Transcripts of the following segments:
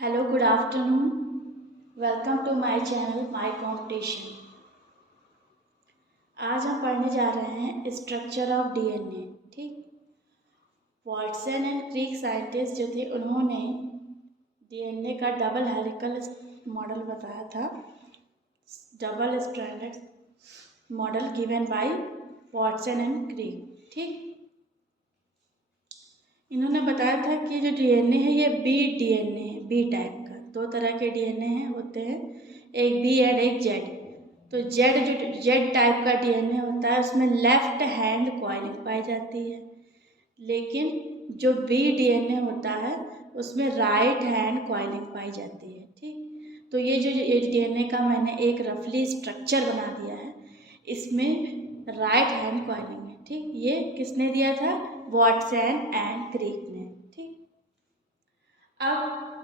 Hello, good afternoon. Welcome to my channel, My Competition. आज हम पढ़ने जा रहे हैं स्ट्रक्चर ऑफ डीएनए। ठीक, वाटसन एंड क्रिक साइंटिस्ट जो थे उन्होंने डीएनए का डबल हेलिकल मॉडल बताया था, double stranded model given by Watson and Crick. ठीक, इन्होंने बताया था कि जो डीएनए है ये बी डीएनए है, बी टाइप का। दो तरह के डीएनए हैं होते हैं, एक बी एंड एक जेड। तो जेड टाइप का डीएनए होता है उसमें लेफ्ट हैंड कॉइलिंग पाई जाती है, लेकिन जो बी डीएनए होता है उसमें राइट हैंड कॉइलिंग पाई जाती है। ठीक, तो ये जो डीएनए का मैंने एक रफली स्ट्रक्चर बना दिया है, इसमें राइट हैंड कॉइलिंग है। ठीक, ये किसने दिया था? वाटसन एंड क्रिक ने। ठीक, अब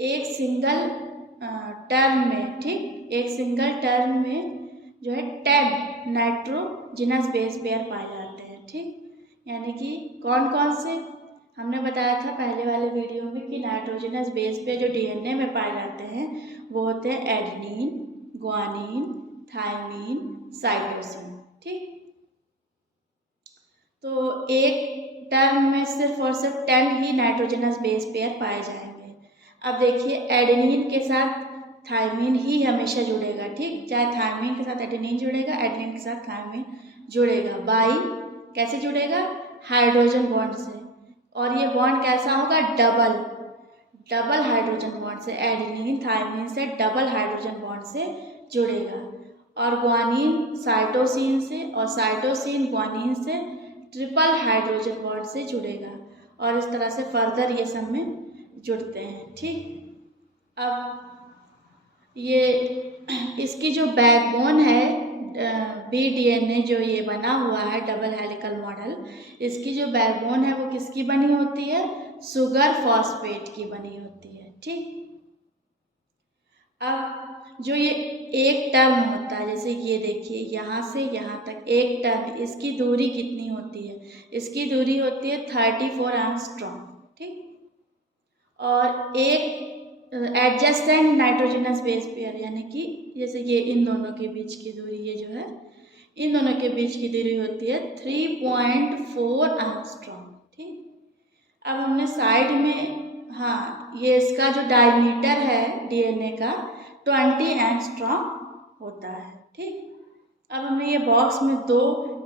एक सिंगल टर्म में, ठीक, एक सिंगल टर्म में जो है 10 नाइट्रोजनस बेस पेयर पाए जाते हैं। ठीक, यानी कि कौन कौन से हमने बताया था पहले वाले वीडियो में कि नाइट्रोजनस बेस पेयर जो डीएनए में पाए जाते हैं वो होते हैं एडेनिन, ग्वानिन, थायमिन, साइटोसिन। ठीक, तो एक टर्म में सिर्फ और सिर्फ 10 ही नाइट्रोजनस बेस पेयर पाए जाएंगे। अब देखिए, एडेनिन के साथ थायमिन ही हमेशा जुड़ेगा। ठीक, चाहे थायमिन के साथ एडेनिन जुड़ेगा, एडेनिन के साथ थायमिन जुड़ेगा। बाई कैसे जुड़ेगा? हाइड्रोजन बॉन्ड से। और ये बॉन्ड कैसा होगा? डबल हाइड्रोजन बॉन्ड से। एडेनिन थायमिन से डबल हाइड्रोजन बॉन्ड से जुड़ेगा। और ग्वानिन साइटोसिन से, और साइटोसिन ग्वानिन से ट्रिपल हाइड्रोजन बॉन्ड से जुड़ेगा। और इस तरह से फर्दर ये सब में जुड़ते हैं। ठीक, अब ये इसकी जो बैकबोन है, बी डीएनए जो ये बना हुआ है डबल हेलिकल मॉडल, इसकी जो बैकबोन है वो किसकी बनी होती है? सुगर फॉस्फेट की बनी होती है। ठीक, अब जो ये एक टर्म होता है, जैसे ये देखिए यहाँ से यहाँ तक एक टर्म, इसकी दूरी कितनी होती है? इसकी दूरी होती है 34 एंगस्ट्रॉम। ठीक, और एक एडजेसेंट नाइट्रोजनस बेस पेयर, यानी कि जैसे ये इन दोनों के बीच की दूरी, ये जो है इन दोनों के बीच की दूरी होती है 3.4 एंगस्ट्रॉम। ठीक, अब हमने साइड में, हाँ, ये इसका जो डायमीटर है डीएनए का 20 एंगस्ट्रॉम होता है। ठीक, अब हमने ये बॉक्स में दो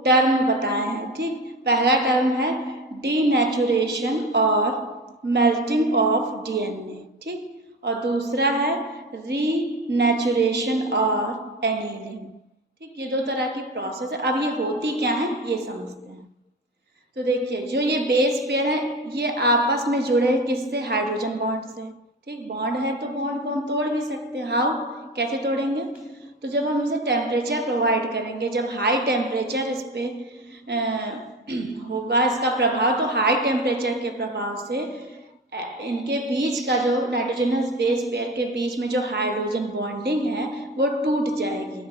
टर्म बताए हैं। ठीक, पहला टर्म है डीनेचुरेशन और मेल्टिंग ऑफ डीएनए। ठीक, और दूसरा है रीनेचुरेशन और एनीलिंग। ठीक, ये दो तरह की प्रोसेस है। अब ये होती क्या है ये समझते हैं। तो देखिए, जो ये बेस पेयर है ये आपस में जुड़े हैं किससे? हाइड्रोजन बॉन्ड से। ठीक, बॉन्ड है तो बॉन्ड को हम तोड़ भी सकते हैं। हाउ, कैसे तोड़ेंगे? तो जब हम इसे टेम्परेचर प्रोवाइड करेंगे, जब हाई टेम्परेचर इस पर होगा इसका प्रभाव, तो हाई टेम्परेचर के प्रभाव से इनके बीच का जो नाइट्रोजनस बेस पेयर के बीच में जो हाइड्रोजन बॉन्डिंग है वो टूट जाएगी,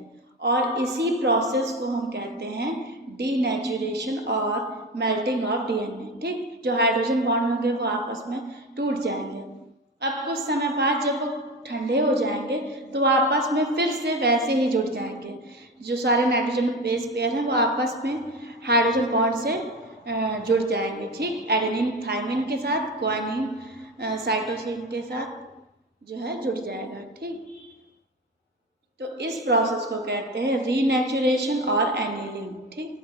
और इसी प्रोसेस को हम कहते हैं डीनेचुरेशन और मेल्टिंग ऑफ डीएनए। ठीक, जो हाइड्रोजन बॉन्ड होंगे वो आपस में टूट जाएंगे। अब कुछ समय बाद जब वो ठंडे हो जाएंगे तो आपस में फिर से वैसे ही जुड़ जाएंगे। जो सारे नाइट्रोजन बेस पेयर हैं वो आपस में हाइड्रोजन बॉन्ड से जुड़ जाएंगे। ठीक, एडेनिन थायमिन के साथ, ग्वानिन साइटोसिन के साथ जो है जुड़ जाएगा। ठीक, तो इस प्रोसेस को कहते हैं रीनेचुरेशन और एनीलिंग। ठीक,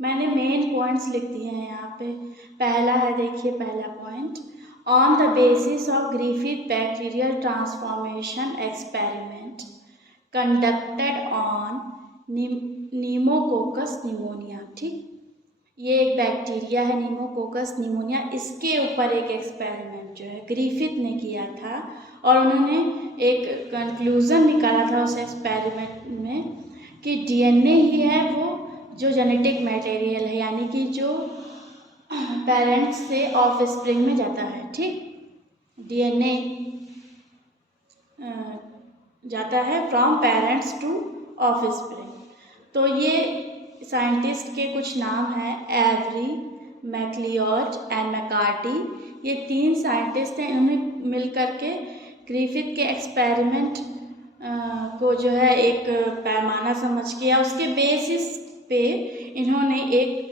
मैंने मेन पॉइंट्स लिख दिए हैं यहाँ पे। पहला है, देखिए पहला point, on the basis of Griffith bacterial transformation experiment conducted on pneumococcus pneumonia. ठीक, ये एक बैक्टीरिया है नीमोकोकस निमोनिया, इसके ऊपर एक एक्सपेरिमेंट जो है ग्रिफिथ ने किया था, और उन्होंने एक कंक्लूज़न निकाला था उस एक्सपेरिमेंट में कि डीएनए ही है वो जो जेनेटिक मटेरियल है, यानी कि जो पेरेंट्स से ऑफ स्प्रिंग में जाता है। ठीक, डीएनए जाता है from parents two of spring. तो ये साइंटिस्ट के कुछ नाम हैं, एवरी, मैक्लिओड एंड मैकार्टी, ये 3 साइंटिस्ट हैं। इन्होंने मिल करके ग्रिफिथ के एक्सपेरिमेंट को जो है एक पैमाना समझ के या उसके बेसिस पे इन्होंने एक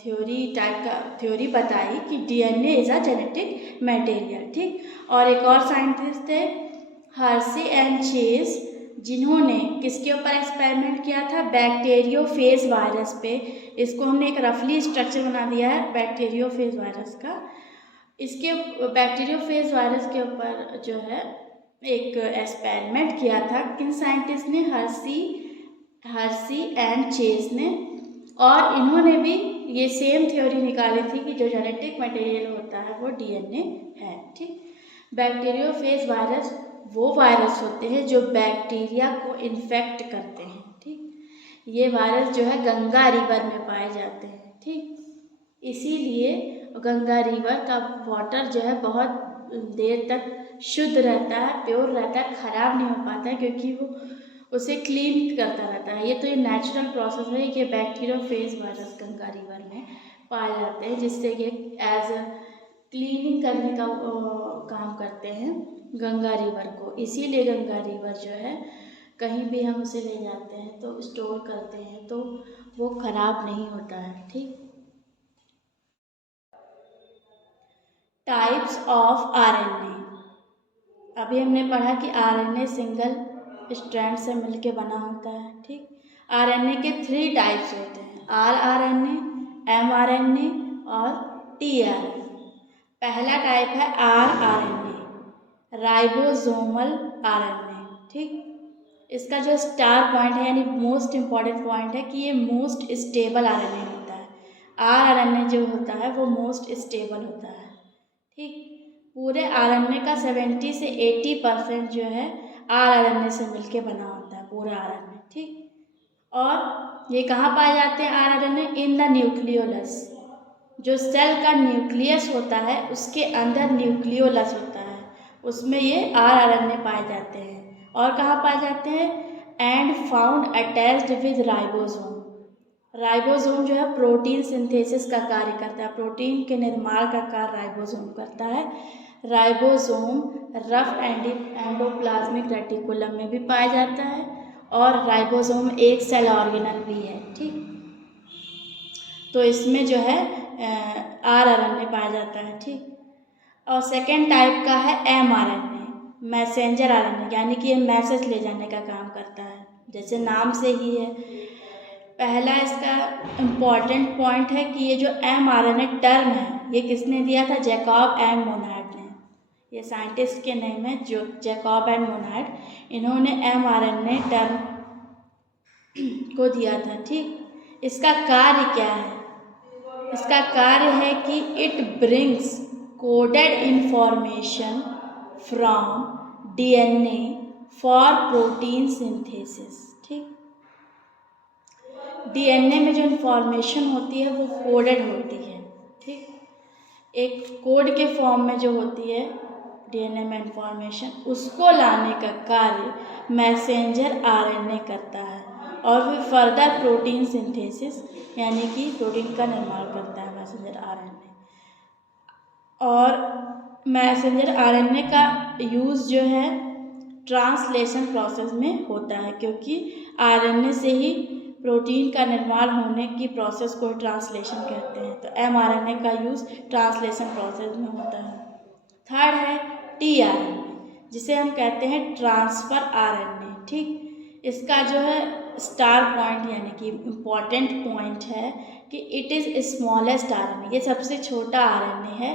थ्योरी बताई कि DNA is a genetic material, ठीक। और एक और साइंटिस्ट थे हर्सी एंड चेज, जिन्होंने किसके ऊपर एक्सपेरिमेंट किया था, बैक्टीरियोफेज वायरस पे। इसको हमने एक रफली स्ट्रक्चर बना दिया है बैक्टीरियोफेज वायरस का। इसके बैक्टीरियोफेज वायरस के ऊपर जो है एक एक्सपेरिमेंट किया था। किन साइंटिस्ट ने, हर्सी एंड चेज ने। और इन्होंने भी ये सेम थ्योरी निकाली थी कि जो जेनेटिक मटेरियल होता है वो डीएनए है, ठीक। बैक्टीरियोफेज वायरस वो वायरस होते हैं जो बैक्टीरिया को इन्फेक्ट करते हैं, ठीक। ये वायरस जो है गंगा रिवर में पाए जाते हैं, ठीक। इसीलिए गंगा रिवर का वाटर जो है बहुत देर तक शुद्ध रहता है, प्योर रहता है, ख़राब नहीं हो पाता है, क्योंकि वो उसे क्लीन करता रहता है। ये तो ये नेचुरल प्रोसेस है कि बैक्टीरियोफेज वायरस गंगा रिवर में पाए जाते हैं, जिससे ये एज अ क्लीनिंग करने का काम करते हैं गंगा रिवर को। इसीलिए गंगा रिवर जो है कहीं भी हम उसे ले जाते हैं तो स्टोर करते हैं तो वो ख़राब नहीं होता है, ठीक। Types of RNA. अभी हमने पढ़ा कि आरएनए सिंगल स्ट्रैंड से मिलके बना होता है, ठीक। आरएनए के 3 टाइप्स होते हैं, आरआरएनए, एमआरएनए और टीआरएनए। पहला टाइप है आरआरएनए, राइबोसोमल आरएनए, ठीक। इसका जो स्टार पॉइंट है यानी मोस्ट इम्पॉर्टेंट पॉइंट है कि ये मोस्ट स्टेबल आरएनए होता है। आरआरएनए जो होता है वो मोस्ट स्टेबल होता है, ठीक। पूरे आरएनए का 70 से 80% जो है आरआरएनए से मिलके बना होता है पूरा आरएनए, ठीक। और ये कहाँ पाए जाते हैं आरआरएनए, इन द न्यूक्लियोलस। जो सेल का न्यूक्लियस होता है उसके अंदर न्यूक्लियोलस होता है, उसमें ये आरआरएनए पाए जाते हैं। और कहाँ पाए जाते हैं, and found attached with ribosome. Ribosome जो है प्रोटीन सिंथेसिस का कार्य करता है, प्रोटीन के निर्माण का कार्य राइबोसोम करता है। राइबोसोम रफ एंडोप्लाज्मिक रेटिकुलम में भी पाया जाता है और राइबोसोम एक सेल ऑर्गेनल भी है, ठीक। तो इसमें जो है आरआरएनए पाया जाता है, ठीक। और सेकेंड टाइप का है एमआरएनए, मैसेंजर आरएनए, यानी कि ये मैसेज ले जाने का काम करता है, जैसे नाम से ही है। पहला इसका इम्पॉर्टेंट पॉइंट है कि ये जो एमआरएनए टर्म है ये किसने दिया था, जैकब एंड मोनाड ने। ये साइंटिस्ट के नेम है जो जैकब एंड मोनाड, इन्होंने एमआरएनए टर्म को दिया था, ठीक। इसका कार्य क्या है, इसका कार्य है कि it brings coded information from DNA for protein synthesis, ठीक। डीएनए में जो इन्फॉर्मेशन होती है वो कोडेड होती है, ठीक। एक कोड के फॉर्म में जो होती है डीएनए में इन्फॉर्मेशन, उसको लाने का कार्य मैसेंजर आरएनए करता है और फिर फर्दर प्रोटीन सिंथेसिस यानी कि प्रोटीन का निर्माण करता है मैसेंजर आरएनए। और मैसेंजर आरएनए का यूज़ जो है ट्रांसलेशन प्रोसेस में होता है, क्योंकि आरएनए से ही प्रोटीन का निर्माण होने की प्रोसेस को ट्रांसलेशन कहते हैं। तो एमआरएनए का यूज़ ट्रांसलेशन प्रोसेस में होता है। थर्ड है टीआरएनए, जिसे हम कहते हैं ट्रांसफ़र आरएनए, ठीक। इसका जो है स्टार पॉइंट यानी कि इम्पॉर्टेंट पॉइंट है कि इट इज़ स्मॉलेस्ट आरएनए, ये सबसे छोटा आरएनए है,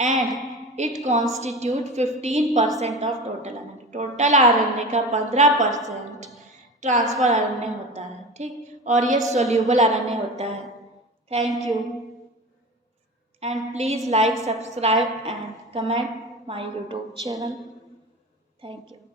and it constitute 15% of total RNA. Total RNA का 15% ट्रांसफ़र आरएनए होता है, ठीक। और ये सोल्यूबल आरएनए होता है। Thank you and please like, subscribe and comment my YouTube channel. Thank you.